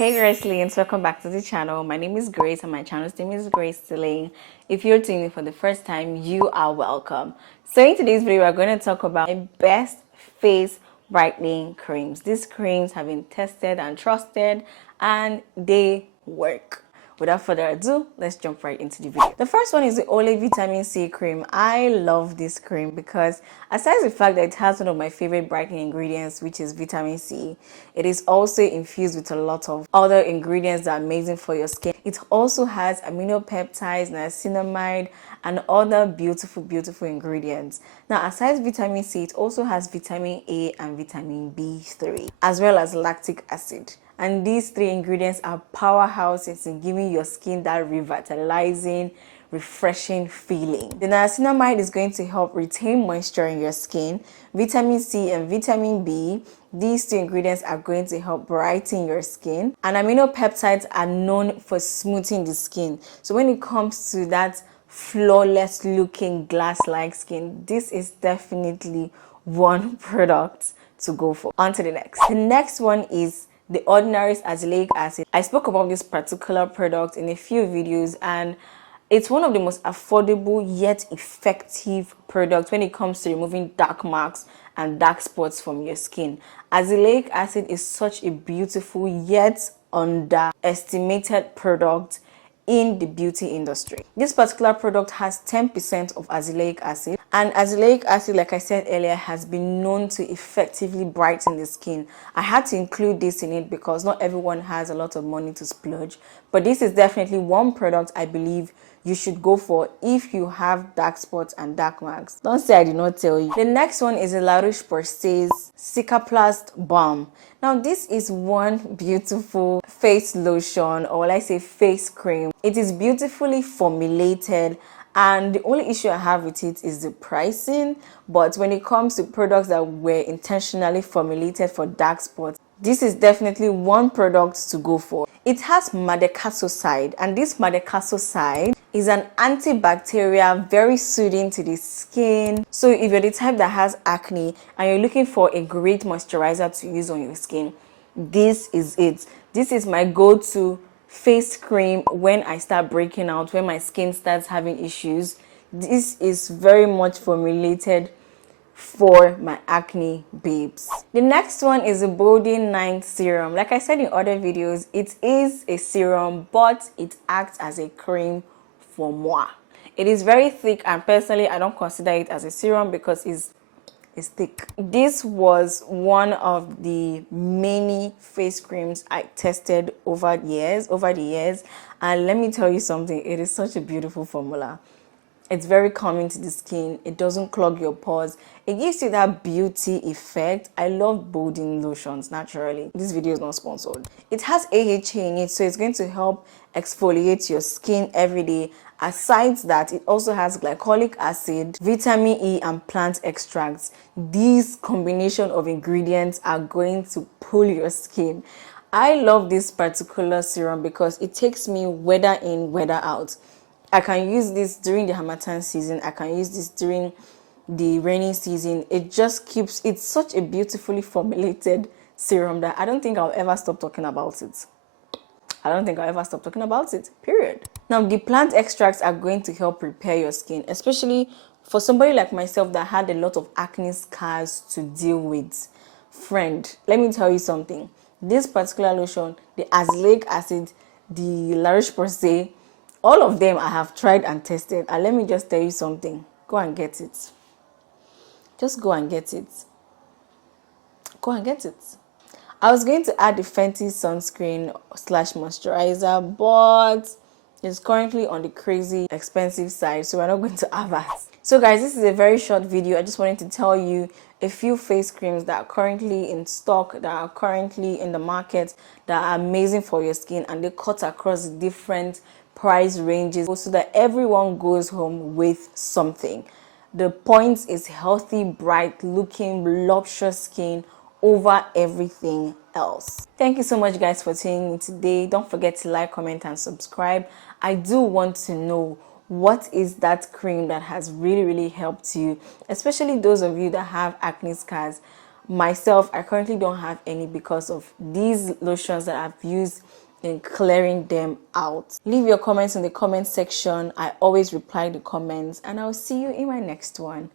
Hey Gracelanes, welcome back to the channel. My name is Grace and my channel's name is Grace Lane. If you're tuning in for the first time, you are welcome. So in today's video, we're going to talk about my best face brightening creams. These creams have been tested and trusted and they work. Without further ado, let's jump right into the video. The first one is the Olay Vitamin C cream. I love this cream because aside the fact that it has one of my favorite brightening ingredients, which is vitamin C, it is also infused with a lot of other ingredients that are amazing for your skin. It also has amino peptides, niacinamide, and other beautiful ingredients. Now, aside vitamin C, it also has vitamin A and vitamin B3, as well as lactic acid. And these three ingredients are powerhouses in giving your skin that revitalizing, refreshing feeling. The niacinamide is going to help retain moisture in your skin. Vitamin C and vitamin B, these two ingredients are going to help brighten your skin. And amino peptides are known for smoothing the skin. So when it comes to that flawless looking glass-like skin, this is definitely one product to go for. On to the next. The next one is the Ordinary's Azelaic Acid. I spoke about this particular product in a few videos and it's one of the most affordable yet effective products when it comes to removing dark marks and dark spots from your skin. Azelaic acid is such a beautiful yet underestimated product in the beauty industry. This particular product has 10% of azelaic acid, and azelaic acid, like I said earlier, has been known to effectively brighten the skin. I had to include this in it because not everyone has a lot of money to splurge, but this is definitely one product I believe you should go for if you have dark spots and dark marks. Don't say I did not tell you. The next one is the Roche Posay's Cicaplast Balm. Now this is one beautiful face lotion, or will I say face cream. It is beautifully formulated and the only issue I have with it is the pricing. But when it comes to products that were intentionally formulated for dark spots, this is definitely one product to go for. It has Madecasoside, and this Madecasoside is an antibacterial, very soothing to the skin. So if you're the type that has acne and you're looking for a great moisturizer to use on your skin, this is it. This is my go-to face cream when I start breaking out, when my skin starts having issues. This is very much formulated for my acne babes. The next one is the Brighten N Serum. Like I said in other videos, it is a serum, but it acts as a cream for moi. It is very thick, and personally I don't consider it as a serum because it's thick. This was one of the many face creams I tested over the years, and let me tell you something, it is such a beautiful formula. It's very calming to the skin. It doesn't clog your pores. It gives you that beauty effect. I love Brighten lotions naturally. This video is not sponsored. It has AHA in it, so it's going to help exfoliate your skin every day. Aside that, it also has glycolic acid, vitamin E, and plant extracts. These combination of ingredients are going to pull your skin. I love this particular serum because it takes me weather in, weather out. I can use this during the Harmattan season. I can use this during the rainy season. It just keeps, it's such a beautifully formulated serum that I don't think I'll ever stop talking about it. I don't think I'll ever stop talking about it, period. Now, the plant extracts are going to help repair your skin, especially for somebody like myself that had a lot of acne scars to deal with. Friend, let me tell you something. This particular lotion, the azelaic acid, the Roche Posay, all of them I have tried and tested, and let me just tell you something. Go and get it. Just go and get it. Go and get it. I was going to add the Fenty sunscreen / moisturizer, but it's currently on the crazy expensive side, so we're not going to have that. So guys, this is a very short video. I just wanted to tell you a few face creams that are currently in stock, that are currently in the market, that are amazing for your skin, and they cut across different price ranges so that everyone goes home with something. The point is healthy, bright looking, voluptuous skin over everything else. Thank you so much guys for tuning in today. Don't forget to like, comment, and subscribe. I do want to know, what is that cream that has really helped you, especially those of you that have acne scars. myself, I currently don't have any because of these lotions that I've used in clearing them out. Leave your comments in the comment section. I always reply the comments, and I'll see you in my next one.